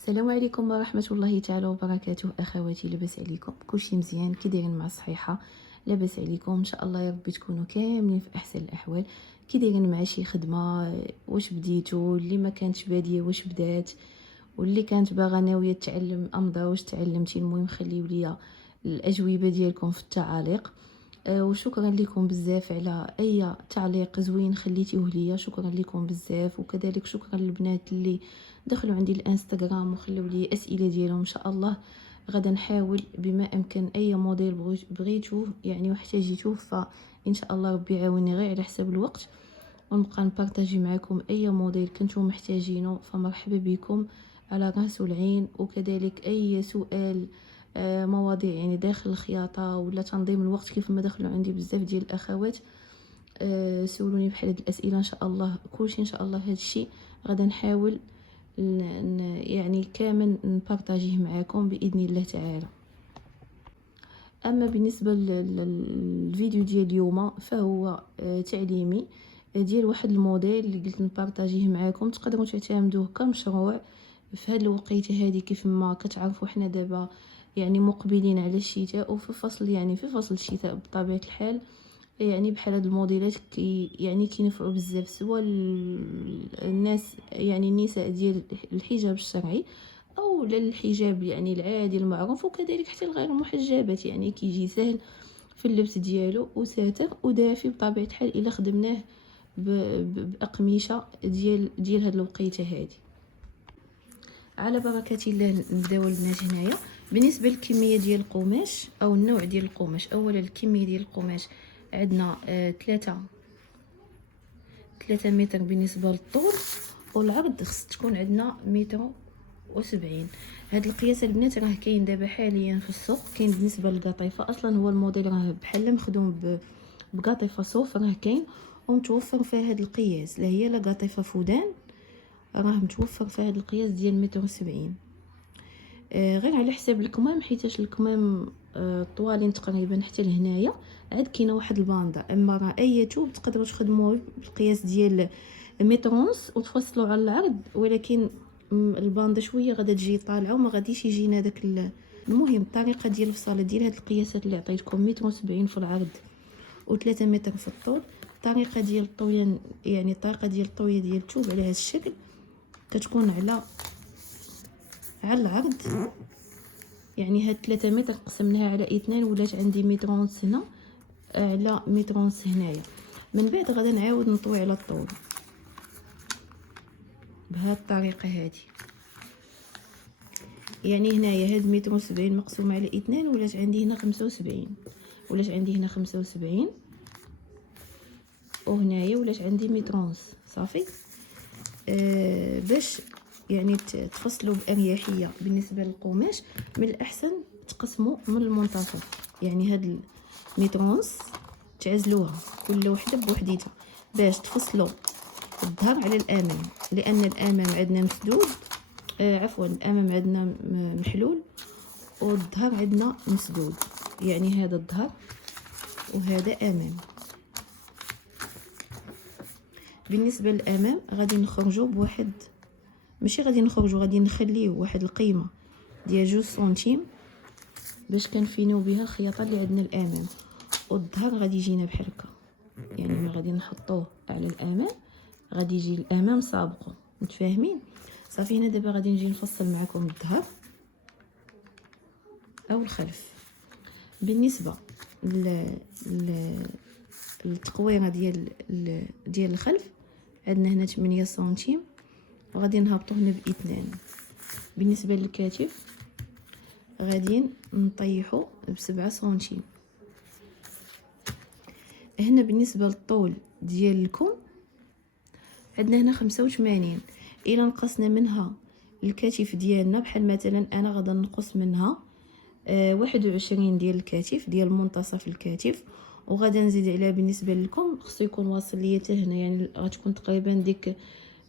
السلام عليكم ورحمة الله تعالى وبركاته. أخواتي، لاباس عليكم؟ كلشي مزيان؟ كي دايرين مع الصحيحة؟ لاباس عليكم؟ إن شاء الله يا ربي تكونوا كاملين في أحسن الأحوال. كي دايرين مع شي خدمة؟ واش بديتو؟ اللي ما كانتش بادية واش بدات؟ واللي كانت باغا ناوية تتعلم أمضة واش تعلمتي؟ المهم خليو ليا الأجوبة ديالكم في التعاليق. وشكرا لكم بزاف على اي تعليق زوين خليتيه ليا، شكرا لكم بزاف. وكذلك شكرا للبنات اللي دخلوا عندي الانستغرام وخلوا لي اسئله ديالهم. ان شاء الله غدا نحاول بما امكن اي موديل بغيتوه يعني واحتاجيتوه، فان شاء الله ربي يعاوني غير على حساب الوقت، ونبقى نبارطاجي معكم اي موديل كنتو محتاجينه. فمرحبا بكم على راس والعين. وكذلك اي سؤال، مواضيع يعني داخل الخياطه ولا تنظيم الوقت، كيف ما دخلوا عندي بزاف ديال الاخوات سولوني بحال هاد الاسئله. ان شاء الله كلشي ان شاء الله هاد الشيء غدا نحاول يعني كامل نبارطاجيه معكم باذن الله تعالى. اما بالنسبه للفيديو ديال اليوم فهو تعليمي ديال واحد الموديل اللي قلت نبارطاجيه معكم. تقدروا تعتمدوه كمشروع في هذه الوقيته هذه. كيف ما كتعرفوا حنا دابا يعني مقبلين على الشتاء، وفي فصل يعني في فصل الشتاء بطبيعه الحال، يعني بحال هاد الموديلات يعني كينفعوا بزاف، سواء الناس يعني النساء ديال الحجاب الشرعي او للحجاب يعني العادي المعروف، وكذلك حتى لغير المحجبات. يعني كيجي سهل في اللبس ديالو وساتر ودافي بطبيعه الحال الا خدمناه باقمشه ديال هاد الوقيته هادي. على بركه الله نبداو البنات هنايا. بالنسبه للكميه ديال القماش او النوع ديال القماش، اولا الكميه ديال القماش عندنا 3 متر بالنسبه للطول، والعرض خص تكون عندنا 170. هاد القياس البنات راه كاين دابا حاليا في السوق. كاين بالنسبه للقطيفه، اصلا هو الموديل راه بحال مخدوم بقطيفه صوف، راه كاين ومتوفر فيها هاد القياس. لا هي لا قطيفه فودان، راه متوفر فيها هاد القياس ديال 170. غير على حساب الكمام، حيتاش الكمام طوالين تقريبا حتى لهنايا. عاد كاينه واحد الباندا، اما راه اي توب تقدروا تخدموه بالقياس ديال متر ونص وتفصلوا على العرض، ولكن الباندا شويه غادا تجي طالعه وما غاديش يجينا داك المهم الطريقه ديال الفصاله ديال هاد القياسات اللي عطيتكم 170 في العرض و3 متر في الطول. الطريقه ديال الطويه يعني الطريقه ديال الطويه ديال الثوب على هذا الشكل كتكون على العرض. يعني هاد 3 متر قسمناها على 2 ولات عندي متر ونص هنا على متر ونص هنايا. من بعد غادا نعاود نطوي على الطول بهاد الطريقه هادي. يعني هنايا هاد 170 مقسوم على 2 ولات عندي هنا 75، ولات عندي هنا 75، وهنايا ولات عندي متر ونص. صافي. باش يعني تفصلوا باريحيه بالنسبه للقماش، من الاحسن تقسموا من المنتصف. يعني هاد متر ونص تعزلوها كل وحده بوحديتها باش تفصلوا الظهر على الامام، لان الامام عندنا مسدود، عفوا الامام عندنا محلول والظهر عندنا مسدود. يعني هذا الظهر وهذا امام. بالنسبه للامام غادي نخرجوا بواحد، ماشي غادي نخرجوا، غادي نخليو واحد القيمه ديال 2 سنتيم باش كنفينيو بها الخياطه اللي عندنا الامام. والظهر غادي يجينا بحال هكا، يعني ما غادي نحطوه على الامام، غادي يجي الامام سابقه. متفاهمين؟ صافي. هنا دابا غادي نجي نفصل معكم الظهر او الخلف. بالنسبه للتقويره ديال الخلف عندنا هنا 8 سنتيم وغادي نهبطو هنا ب2. بالنسبه للكتف غادي نطيحو ب7 سنتيم. هنا بالنسبه للطول ديال الكم عندنا هنا 85. الا نقصنا منها الكتف ديالنا، بحال مثلا انا غادا نقص منها 21 ديال الكتف ديال منتصف الكتف، وغادا نزيد عليها بالنسبه لكم خصو يكون واصل ليا حتى هنا، يعني غتكون تقريبا ديك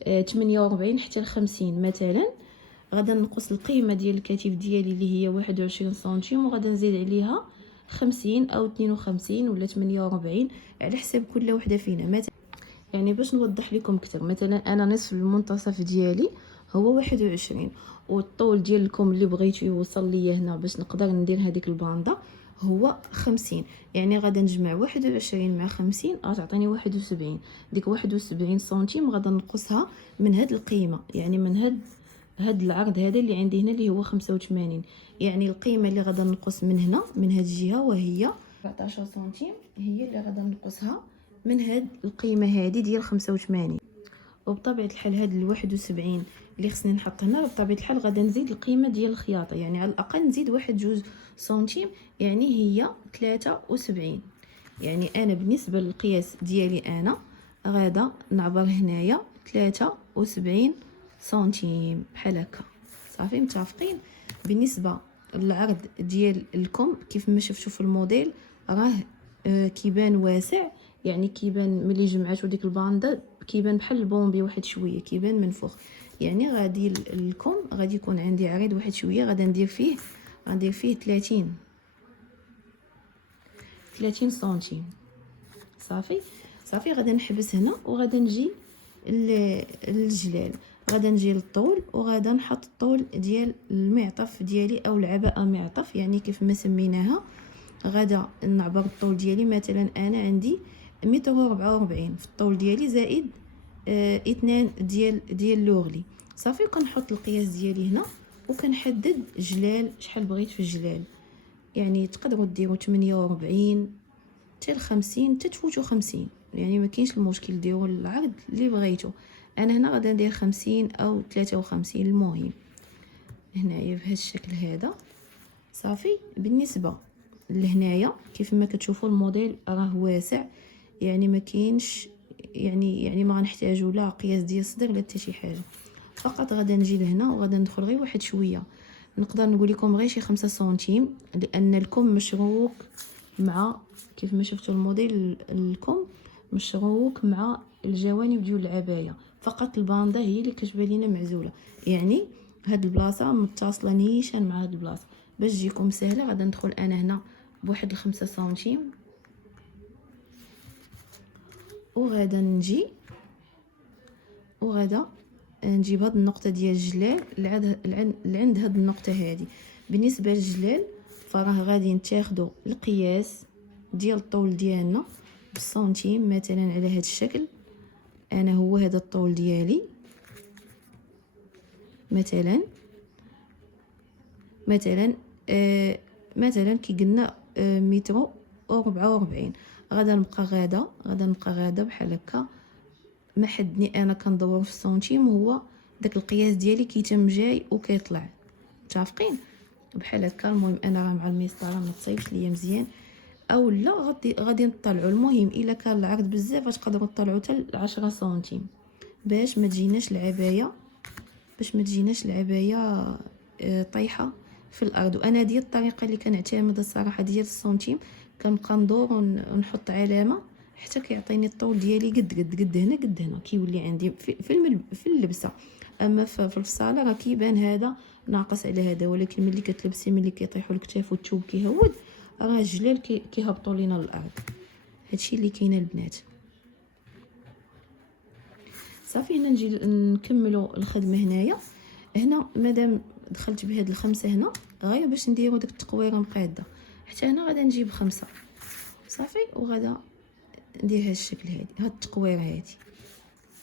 48 حتى ل50 مثلا. غادا نقص القيمه ديال الكتف ديالي اللي هي 21 سنتيم، وغادا نزيد عليها 50 او 52 ولا 48 على حساب كل وحده فينا. مثلا يعني باش نوضح لكم اكثر، مثلا انا نصف المنتصف ديالي هو 21. والطول ديال الكم اللي بغيتو يوصل ليا هنا باش نقدر ندير هذيك الباندا هو 50. يعني غادا نجمع 21 مع 50 غتعطيني 71. ديك 71 سنتيم غادا نقصها من هاد القيمه، يعني من هاد العرض هذا اللي عندي هنا اللي هو 85. يعني القيمه اللي غادا نقص من هنا من هاد الجهه وهي 14 سنتيم هي اللي غادا نقصها من هاد القيمه هذه ديال 85. وبطبيعه الحال هاد ال 71 اللي خصني نحط هنا بطبيعه الحال غادا نزيد القيمه ديال الخياطه، يعني على الاقل نزيد واحد جوج سنتيم، يعني هي 73. يعني انا بالنسبه للقياس ديالي انا غادا نعبر هنايا 73 سنتيم بحال هكا. صافي متفقين؟ بالنسبه للعرض ديال الكم كيف ما شفتوا في الموديل راه كيبان واسع، يعني كيبان ملي جمعاتو ديك الباندا كيبان بحال البومبي واحد شويه، كيبان منفوخ. يعني غادي الكم غادي يكون عندي عريض واحد شويه، غادا ندير فيه 30 سنتيم. صافي غادا نحبس هنا وغادا نجي للجلال، غادا نجي للطول وغادا نحط الطول ديال المعطف ديالي او العباءه معطف، يعني كيف ما سميناها. غادا نعبر الطول ديالي، مثلا انا عندي 144 في الطول ديالي زائد 2 ديال لوغلي. صافي كنحط القياس ديالي هنا وكنحدد جلال شحال بغيت في الجلال. يعني تقدروا ديروا 48 حتى 50 حتى تفوتوا 50، يعني ما كاينش المشكل، ديروا العرض اللي بغيتو. انا هنا غادا ندير 50 او 53 المهم هنايا بهذا الشكل هذا. صافي بالنسبه لهنايا كيف ما كتشوفوا الموديل راه واسع، يعني ما كاينش يعني ما غنحتاجوا لا قياس ديال الصدر لا حتى شي حاجه. فقط غادا نجي لهنا وغادا ندخل غير واحد شويه، نقدر نقول لكم غير شي 5 سنتيم، لان الكم مشروك مع كيف ما شفتوا الموديل الكم مشروك مع الجوانب ديال العبايه. فقط الباندا هي اللي كتبان لينا معزوله، يعني هاد البلاصه متصله نيشان مع هاد البلاصه. باش تجيكم سهله غادا ندخل انا هنا بواحد 5 سنتيم وغادا نجي وغادا نجيب هاد النقطه ديال الجلال لعند هاد النقطه هذه. بالنسبه للجلال فراه غادي نتاخدوا القياس ديال الطول ديالنا بالسنتيم، مثلا على هاد الشكل. انا هو هذا الطول ديالي مثلا كي قلنا متر و44. غادا نبقى غادا بحال هكا. ما حدني انا كندور في السنتيم، هو داك القياس ديالي كيتم جاي وكيطلع. متفقين بحال هكا؟ المهم انا راه مع المسطره ما تصايبش ليا مزيان، او لا غادي نطلعوا. المهم الا كان العرض بزاف غتقدروا تطلعوا حتى 10 سنتيم باش ما تجيناش العبايه طايحه في الارض. وانا ديال الطريقه اللي كنعتمد الصراحه ديال السنتيم، كنبقى ندور ونحط علامه حتى كيعطيني الطول ديالي قد هنا كيولي عندي في اللبسه. اما في الفصاله راه كيبان هذا ناقص على هذا، ولكن ملي كتلبسي ملي كيطيحوا الكتاف والثوب كيهود راه الجلال كيهبطوا لينا للارض. هادشي اللي كاين البنات. صافي هنا نجي نكملوا الخدمه هنايا. هنا مادام دخلت بهاد الخمسه هنا غير باش نديروا داك التقويره مقاده، حتى هنا غادا نجيب 5. صافي وغادا ندير هاد الشكل هادي، هاد التقويره هادي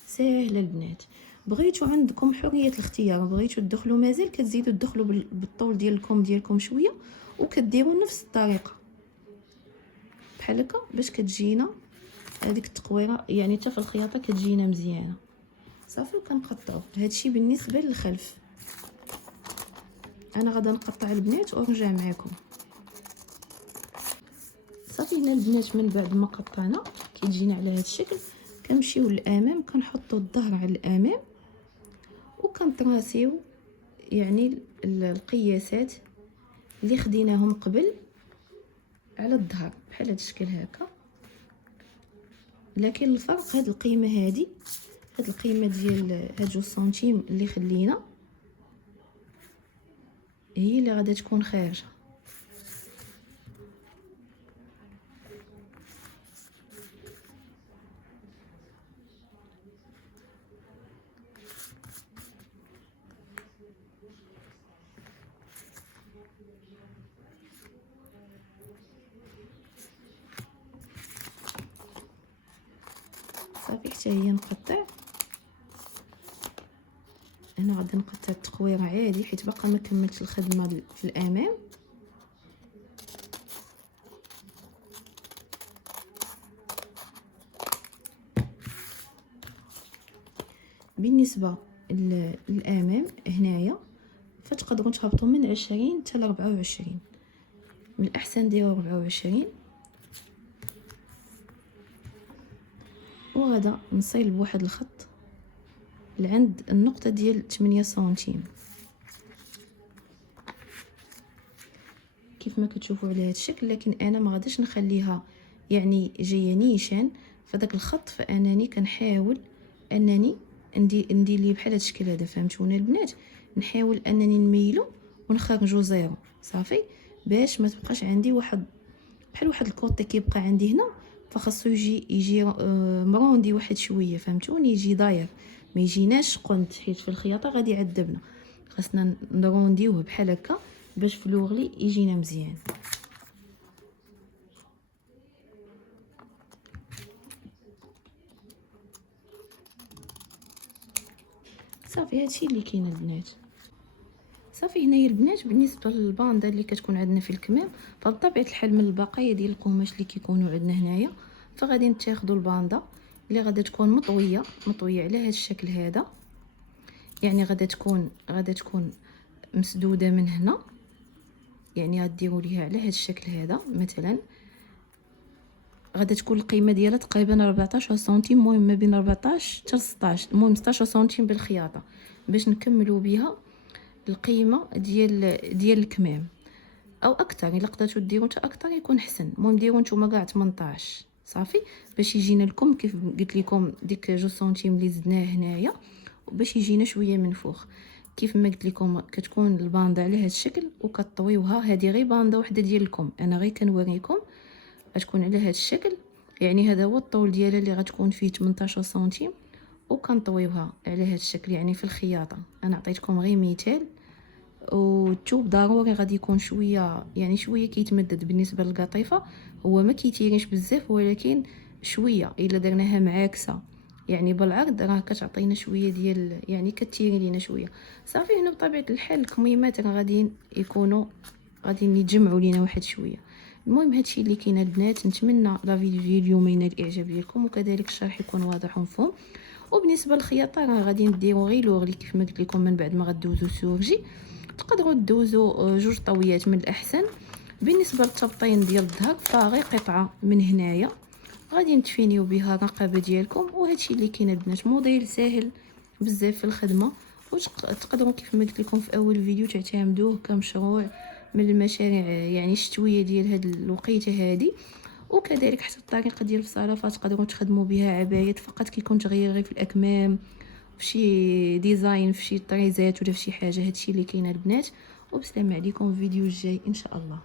ساهله البنات. بغيتو عندكم حريه الاختيار، بغيتو تدخلوا مازال كتزيدوا تدخلوا بالطول ديالكم شويه وكديروا نفس الطريقه بحال هكا باش كتجينا هذيك التقويره، يعني حتى في الخياطه كتجينا مزيانه. صافي وكنقطعوا. هادشي بالنسبه للخلف. انا غادا نقطع البنات ونرجع معكم. صافي هنا البنات من بعد ما قطعنا كيجينا على هذا الشكل. كنمشيو للامام، كنحطوا الظهر على الامام وكنطراسيو يعني القياسات اللي خديناهم قبل على الظهر بحال هذا الشكل هكا. لكن الفرق هاد القيمه هاد القيمه ديال هاد 2 سنتيم اللي خلينا هي اللي غادا تكون خارجه. حتى هي نقطع. انا غادي نقطع التقويره عادي حيت باقا ما كملتش الخدمه في الامام. بالنسبه للامام هنايا فتقدروا تهبطوا من 20 حتى ل 24. من الاحسن ديروا 24. وغدا نصيل بواحد الخط لعند النقطه ديال 8 سنتيم كيف ما كتشوفوا على هذا الشكل. لكن انا ما غاديش نخليها يعني جايه نيشان فداك الخط، فانني كنحاول انني ندير ليه بحال هذا الشكل هذا. فهمتونا البنات؟ نحاول انني نميلو ونخرجوا زيرو صافي، باش ما تبقاش عندي واحد بحال واحد الكوطي كيبقى عندي هنا، فخاصو يجي مروندي واحد شويه. فهمتوني؟ يجي داير، ما يجيناش قنت، حيت في الخياطه غادي يعذبنا. خاصنا نرونديوه بحال هكا باش في لوغلي يجينا مزيان. صافي هادشي اللي كاين البنات. صافي هنايا البنات بالنسبه للباندا اللي كتكون عندنا في الكمام، فبطبيعه الحال من البقايا ديال القماش اللي كيكونوا عندنا هنايا فغادي نتاخذوا الباندا اللي غادا تكون مطويه على هذا الشكل هذا. يعني غادا تكون مسدوده من هنا، يعني غديروا ليها على هذا الشكل هذا. مثلا غادا تكون القيمه ديالها تقريبا 14 سنتيم، المهم ما بين 14 حتى 16، المهم 16 سنتيم بالخياطه باش نكملوا بها القيمه ديال الكمام. او اكثر الا قدرتوا ديروا حتى اكثر يكون احسن. المهم ديروا نتوما كاع 18 صافي باش يجينا لكم كيف قلت لكم ديك 2 سنتيم اللي زدناه هنايا، باش يجينا شويه منفوخ. كيف ما قلت لكم كتكون الباندا على هذا الشكل وكطويوها. هذه غير باندا وحده ديالكم، انا غير كنوريكم غتكون على هذا الشكل. يعني هذا هو الطول ديالها اللي غتكون فيه 18 سنتيم، وكنطويوها على هذا الشكل. يعني في الخياطه انا عطيتكم غير مثال. والثوب ضروري غادي يكون شويه، يعني شويه كيتمدد. بالنسبه للقطيفه هو ما كيتيريش بزاف، ولكن شويه الا درناها معاكسه يعني بالعرض راه كتعطينا شويه ديال، يعني كتيري لينا شويه. صافي هنا بطبيعه الحال الكميمات راه غادي يكونوا غادي يتجمعوا لينا واحد شويه. المهم هادشي اللي كاين البنات. نتمنى لا فيديو ديال اليوم ينال الاعجاب ديالكم، وكذلك الشرح يكون واضح ومفهوم. وبالنسبه للخياطه راه غادي نديرو غير لوغلي كيف ما قلت لكم. من بعد ما غدوزو سورجي تقدروا دوزوا 2 طويات من الاحسن. بالنسبه للتبطين ديال الظهر فغير قطعه من هنايا غادي نتفينيو بها الرقبه ديالكم. وهادشي اللي كاين البنات، موديل ساهل بزاف في الخدمه، وتقدروا كيف ما قلت لكم في اول فيديو تعتمدوه كمشروع من المشاريع يعني الشتويه ديال هاد الوقيته هادي. وكذلك حتى الطريقه ديال الصاله فتقدروا تخدموا بها عبايات فقط كيكون تغيير غير في الاكمام، في شي ديزاين، في شي طريزات ولا في شي حاجه. هادشي اللي كاين البنات، وبسلام عليكم في الفيديو الجاي ان شاء الله.